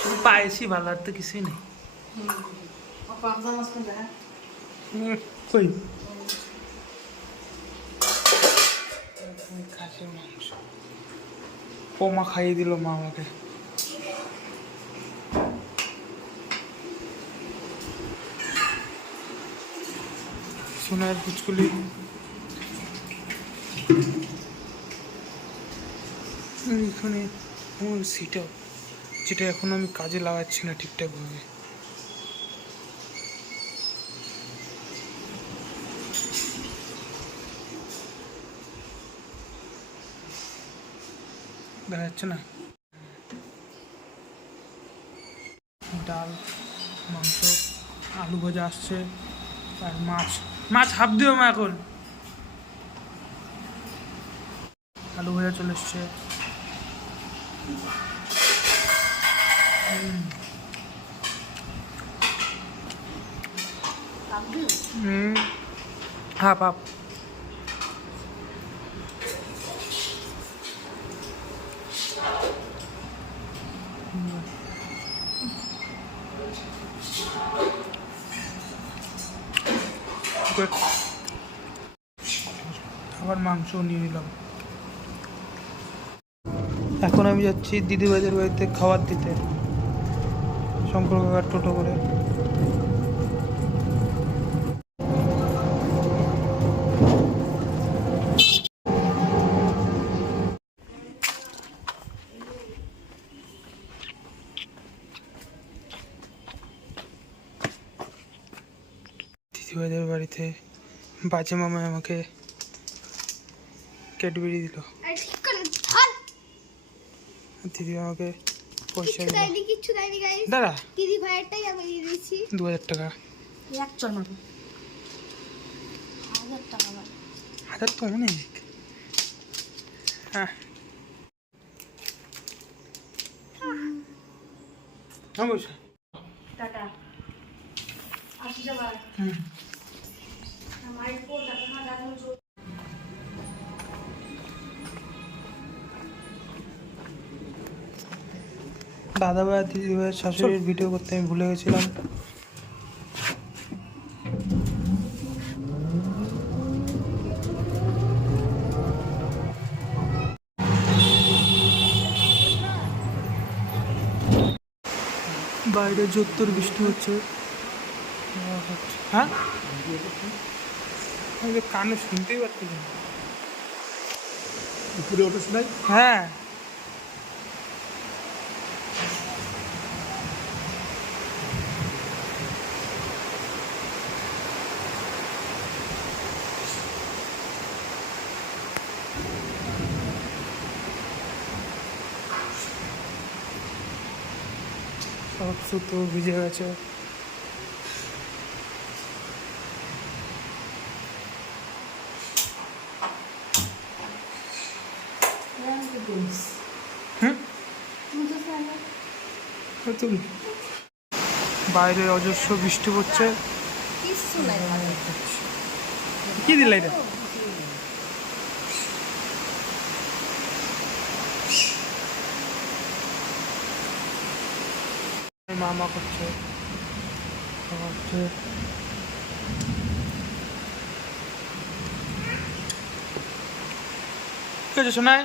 শুধু পায়েসই ভালো, আর তো কিছুই নেই। কই খাসির মাংস পোমা খাইয়ে দিল মা আমাকে। সোনার পুচকুলি এখানে আমার সিট আপ, যেটা এখন আমি কাজে লাগাচ্ছি না ঠিকঠাকভাবে। দেখা যাচ্ছে না। ডাল, মাংস, আলু ভাজা আসছে, আর মাছ। মাছ হাফ দিও মা এখন। আলু ভাজা চলে এসছে। Half half. আবার মাংস নিয়ে নিলাম। এখন আমি যাচ্ছি দিদিভাইদের বাড়িতে খাবার দিতে, শঙ্কর কাকার টোটো করে। দিদিভাইদের বাড়িতে বাজে মামা আমাকে ক্যাডবেরি দিল। দিদি আমাকে পয়সা দিল। দাদা দিদি ভাইয়েরটাই আমি দিয়ে দিয়েছি 2000 টাকা। এক চল 1000 টাকা। 1000 তো অনেক। হ্যাঁ অবশ্যই। টাটা। আসি যাবার। আমার পর দাদা মা দাদা দাদাভাই আর দিদিভাইয়ের শাশুড়ির ভিডিও করতে আমি ভুলে গেছিলাম। বাইরে জোত্তর বৃষ্টি হচ্ছে। হ্যাঁ আমি কানে শুনতেই পাচ্ছি না। উপরে ওটা শোনাই। হ্যাঁ সব সুতো ভিজে গেছে। বাইরে অজস্র বৃষ্টি পড়ছে। কি দিল এটা? মামা করছে কি হয়েছে শোনায়?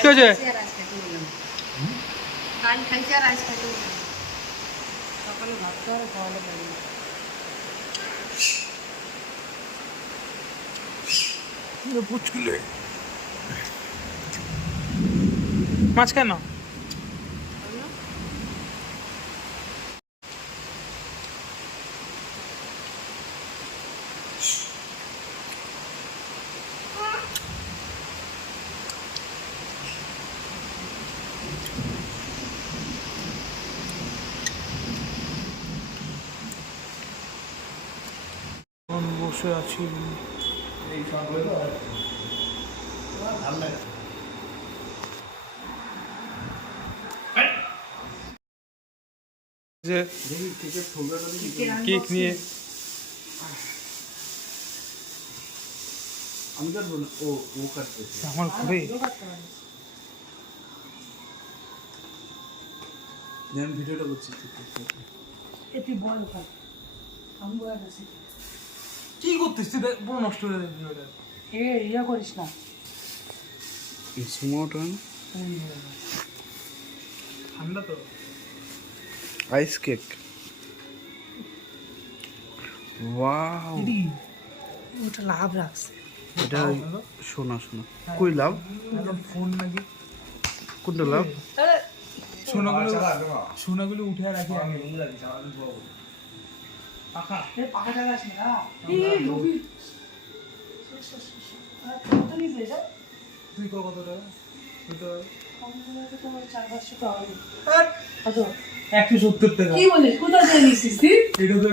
কি হয়েছে? কাল খাইছে আর আজ খাইতে সকালে ভাত খাওয়ার খাওয়ালে পারি পুচকুলে মাছ কেন? বসে আছি যে কেক নিয়ে আমি কাটবো না, ও কাটতেছে। আমার ঘুরে আমি ভিডিওটা করছি। তুই বল ওখানে আমি বলে আছি কি করতিস তুই? পুরো নষ্ট করে দেবি ওটা। ইয়া করিস না স্মোট অন ঠান্ডা তো। আইস কেক। ওয়াও, ওটা লাভ রাখছে এটা শোনা শোনা কই লাভ? ফোন নাকি কোনটা লাভ? সোনাগুলো উঠে রাখি আগে। পাখা পাখা চালাস না এই রবি কত নিবে এটা তুই কত টাকা? তুই তো 4-500 টাকা হবে কত 170 টাকা। কি বলিস কোথা থেকে নিছিস তুই এটা তো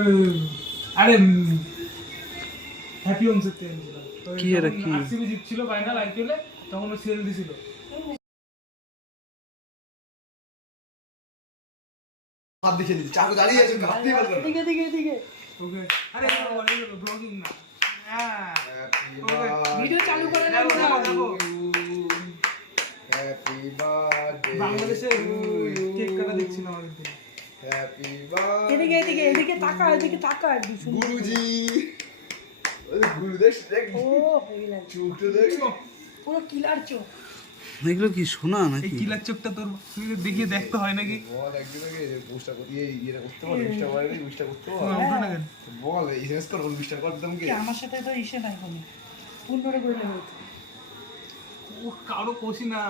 আরে হ্যাপি হোমস থেকে এনেছিলাম। তো কি এটা কি? আরসিবি জিতছিল ফাইনাল আইপিএল এ, তখন ও সেল দিছিল। হাত দেখে দিচ্ছি, চাকু দাঁড়িয়ে আছে, হাতই পারবে না। এদিকে ওকে আরে ব্লগিং না। হ্যাঁ ভিডিও চালু করে না হ্যাপি বার্থডে বাংলাদেশে কেক কাটা দেখছিলাম আগের দিন। হ্যাপি বার্থডে এদিকে তাকা গুরুজি। ওই গুরু দেখ ও হয়ে গেল চুপটা দেখ। পুরো কিলার চোখ এগুলো কি শোনা এই নাকি? কিলার চোখটা তোর তুই দেখিয়ে দেখতে হয় নাকি? বল একজনকে পোস্টটা করতে ইয়েটা করতে পারো, ইনস্টা করে উইশটা করতে পারো। তোমার উঠে না কেন? বল এসএমএস কর, উইশটা কর দম কে। আমার সাথে তো ইসে নাই কোনো ফোন করে করে নেব ও কারো কোশি না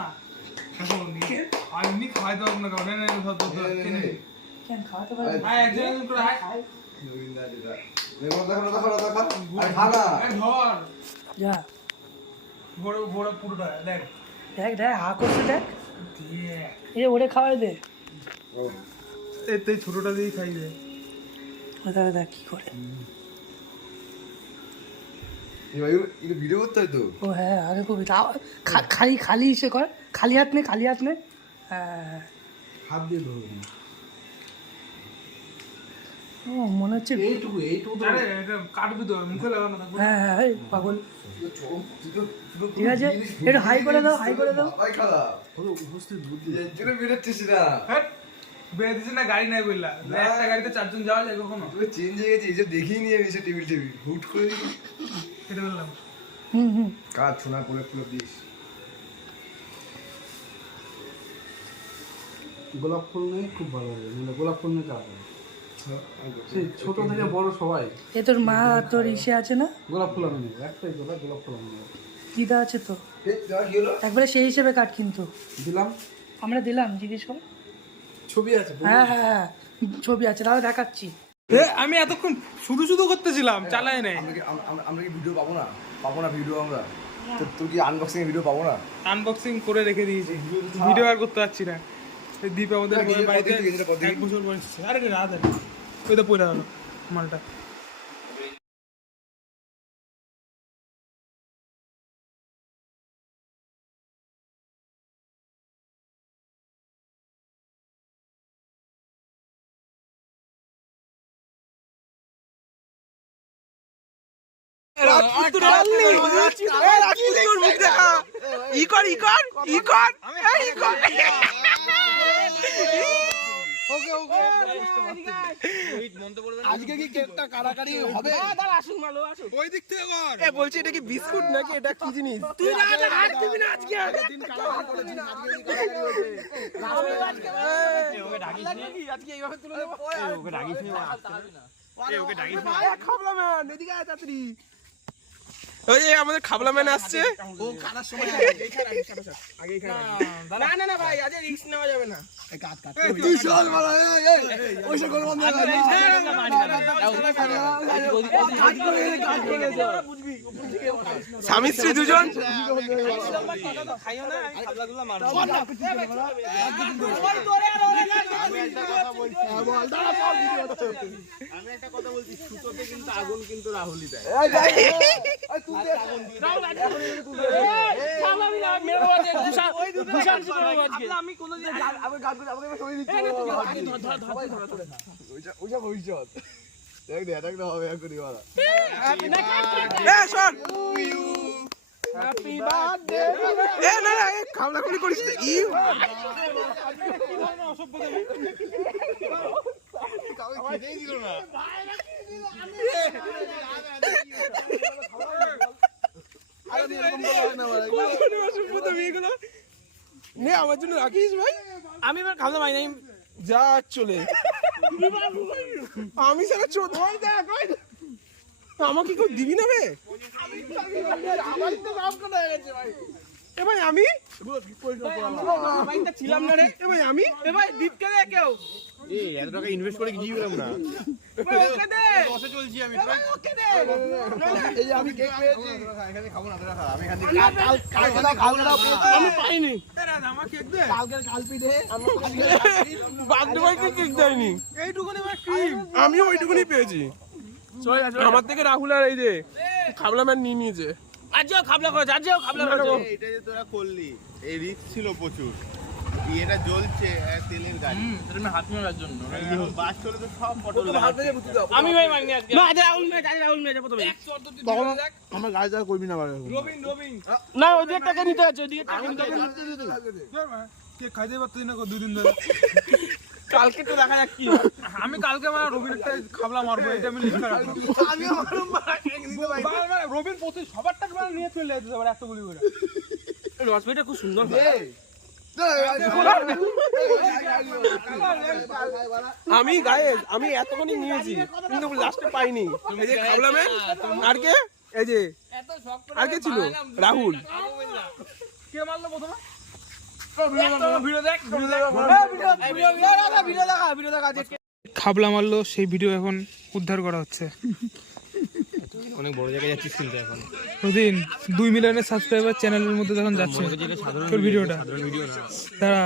এখন আর এমনি খাওয়াইতে পারবো না কারণ কেন খাওয়াতে পারবি আয় একজন করে আয় গোবিন্দা দিদা দেখো দেখো আরে খানা ধর যা বড় বড় পুরোটা দেখ দেখ হা করছে দেখ দিয়ে এ ওরে খাওয়াই দে এতে ছোটটা দিয়ে খাই দে। তাহলে দেখ কি করে এবার এটা ভিডিও করতে হয় তো। ও হ্যাঁ আগে কবি তাও খালি ইসে কর খালি হাত নে হ্যাঁ হাত দিয়ে ধরবে না। ও মনে হচ্ছে এইটুকু আরে এটা কাটবি তো মুখে লাগানো থাকবে। হ্যাঁ এই পাগল তুই তো ঠিক আছে একটু হাই করে দাও ভাই খালা পুরো উপস্থিত বুদ্ধি। এর জন্য বেরোচ্ছিস না। হ্যাঁ বেড়ে দিচ্ছে না গাড়ি নাই বললা একটা গাড়িতে চারজন যাওয়া যায় কখনো? তুই চেঞ্জ হয়ে গেছিস, এসব দেখিনি নি আমি, এসব টেবিল হুট করে কেটে বললাম হুম কাজ শোনা করে ফুল দিস। গোলাপ ফুল নিয়ে খুব ভালো লাগে, মানে গোলাপ ফুল নিয়ে কাজ হয়। সেই ছোট থেকে বড় সবাই এ তোর মা তোর ইসে আছে না গোলাপ ফুল আমি নেই, একটাই গোলাপ ফুল আমি নেই। দিদা আছে তো এই যা কি হলো? একবারে সেই হিসেবে কাট কিন্তু দিলাম, আমরা দিলাম জিজ্ঞেস কর ছবি আছে। হ্যাঁ ছবি আছে তাহলে দেখাচ্ছি আমি এতক্ষণ শুধু করতেছিলাম চালাই নাই। আমরা কি ভিডিও পাবো না ভিডিও আমরা তোর কি আনবক্সিং ভিডিও পাবো না? আনবক্সিং করে রেখে দিয়েছি, ভিডিও আর করতে পারছি না। এই দীপ আমাদের বাড়িতে 1 বছর পর এসেছে। আরে রাত আছে ওই তো পয়লা গেল মালটা। আজকে কি কেকটা কারাকারি হবে? ওই দিক থেকে কর। বলছি এটা কি বিস্কুট নাকি এটা কি জিনিস? তুই না আর দিবি না আজকে দিন কারাকারি করেছিস, আজকে কি কারাকারি হবে? ওকে ডাকিস নি। ওই যে আমাদের খাবলা ম্যান আসছে। ও কারার সময় না ভাই আজ রিস্ক নেওয়া যাবে না। তুই চল মারা ওই সব বন্ধ কর। স্বামী স্ত্রী দুজন আমি একটা কথা বলছি, সুতোতে কিন্তু আগুন কিন্তু রাহুলই দেয়। আমি কোনোদিন দেখ না হবে এখনই মারা। এ না না খাবলাখাবলি করিস না নে আমার জন্য রাখিস ভাই। আমি এবার খাবলা পাই নাই। যা চলে আমি সারা চোদ আমাকে কেউ দিবি না বে? এ ভাই আমি ছিলাম না রে। এ ভাই আমি এ ভাই দীপকে দে কেউ। এত টাকা ইনভেস্ট করে কিছু পেলাম না। ওকে দে। বসে চলছি আমি। ওকে দে। এই যে আমি কেক পেয়েছি এখানে খাবো না, তোরা খা। আমি এখান থেকে আমি পাইনি। আমার কেক দে। বার্থডে বয়কে কেক দেয়নি। এইটুকুনি ভাই ক্রিম। আমিও ওইটুকুনি পেয়েছি। আমার থেকে রাহুল আর এই যে খাবলা ম্যান নিয়ে নিয়েছে। আজও খাবলা করেছে, আজও খাবলা করেছে। এটা যে তোরা করলি এই রিস্ক ছিল প্রচুর। এটা জ্বলছে তেলের গাড়ি। এটা হাত মারার জন্য। বাস চলে তো সব পটল আমি ভাই মাইনি আজকে। না আজ রাহুল মেয়ে, আজ রাহুল মেয়ে যাবো তুমি। তখন আমার গাড়ি যা করবি না বারে রবিন। না ওই দিকে টাকা নিতে আছে, ওই দিকে টাকা নিতে আছে। কে খাইতে পারতেছি না দুদিন ধরে। কালকে তো দেখা যাক কি হয়। আমি কালকে মানে রবিন একটা খাবলা মারবো, এটা আমি লিখে রাখবো। আমিও মারুম ভাই মানে রবিন প্রতি সবার টাকা মানে নিয়ে চলে যেতে সবার একটা গুলি করে। রসমিটা খুব সুন্দর হয়। আমি গায়েস আমি এতখানি নিয়েছি কিন্তু লাস্টে পাইনি। এই যে খাবলা ম্যান আর কে এই যে আর কে ছিল রাহুল। কে মারলো প্রথমে? খাবলা মারলো সেই ভিডিও এখন উদ্ধার করা হচ্ছে। অনেক বড় জায়গায় যাচ্ছিস কিন্তু এখন। প্রতিদিন 2 মিলিয়নের সাবস্ক্রাইবার চ্যানেলের মধ্যে তখন যাচ্ছে তোর ভিডিওটা। দাঁড়া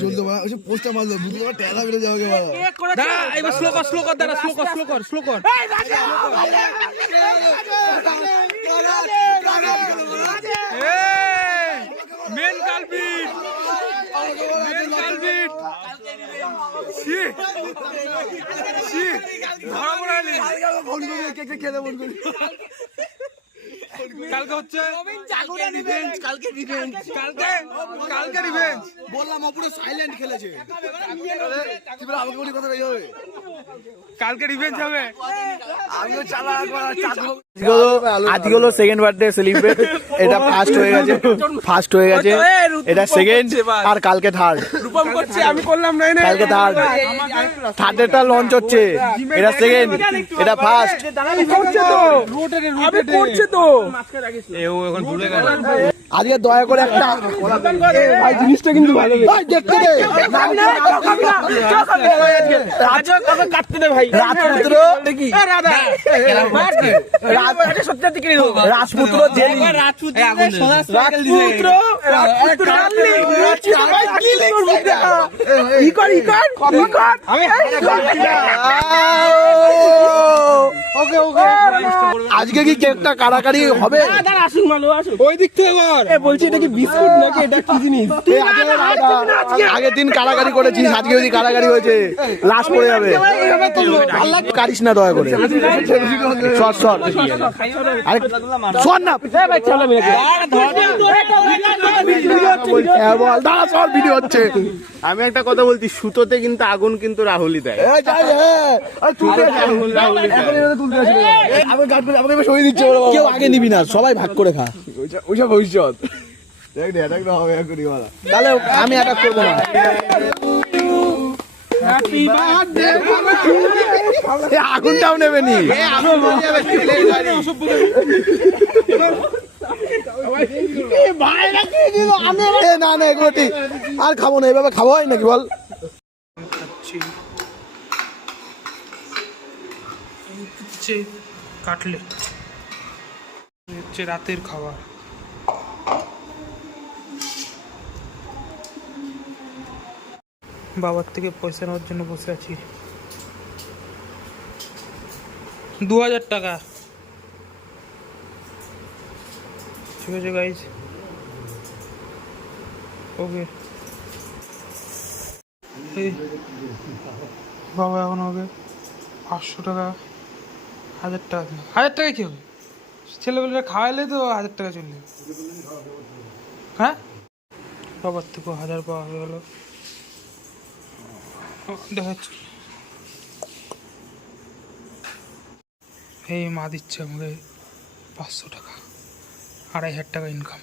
জলদি বাড়া ওই পোস্টটা মারলো বুঝতে পারো টেলা বেড়ে যাবে বাবা দাঁড়া এবার স্লো কর দাঁড়া স্লো কর মেন কালপিট ধরা পড়ালি। কালকে হচ্ছে কালকে রিভেঞ্জ। বললাম পুরো সাইলেন্ট খেলেছে আমাকে বলি কথা বেরিয়ে হবে কালকে রিভেঞ্জ হবে। আমিও চালাক করা চাকু আজকে হলো সেকেন্ড বার্থডে সেলিব্রেট। এটা ফার্স্ট হয়ে গেছে এটা সেকেন্ড আর কালকে থার্ড। রূপম করছে আমি করলাম নাই না। কালকে থার্ডেরটা লঞ্চ হচ্ছে। এটা সেকেন্ড এটা ফার্স্ট। করছে তো আবে করছে তো আজকে দয়া করে একটা ভাই জিনিসটা কিন্তু ভালো ভাই দেখতে দে কাটতে দে ভাই। রাজপুত্র রাজপুত্র জেলি আজকে কি কেকটা কারাকারি হবে? ওই দিক থেকে কর। বলছি এটা কি বিস্কুট নাকি এটা কি জিনিস? আগের দিন কারাকারি করেছিস, আজকে যদি কারাকারি হয়েছে লাশ পড়ে যাবে। কারিস না দয়া করে। সর আরে সর না দাঁড়া সর ভিডিও হচ্ছে। আমি একটা কথা বলছি, সুতোতে কিন্তু আগুন কিন্তু রাহুলই দেয়। কেউ আগে নিবি না, সবাই ভাগ করে খা। ওইসব ভবিষ্যৎ দেখ না অ্যাটাক না হবে এখনই বলা তাহলে আমি অ্যাটাক করবো না। আগুনটাও নেবে নি। না না এগুলো ঠিক আর খাবো না, এভাবে খাওয়া হয় নাকি বল? কাটলেট হচ্ছে রাতের খাবার। বাবার থেকে পয়সা নেওয়ার জন্য বসে আছি। 2000 টাকা। ঠিক আছে গাইজ, ওকে। বাবা এখন হবে 500 টাকা, 1000 টাকা। 1000 টাকা কি হবে? ছেলেবেলা খাওয়াইলে তো 1000 টাকা চলে যাবে। হ্যাঁ বাবার থেকে 1000 পাওয়া হয়ে গেলো। দেখা যাচ্ছে এই মা দিচ্ছে আমাকে 500 টাকা, 2500 টাকা ইনকাম।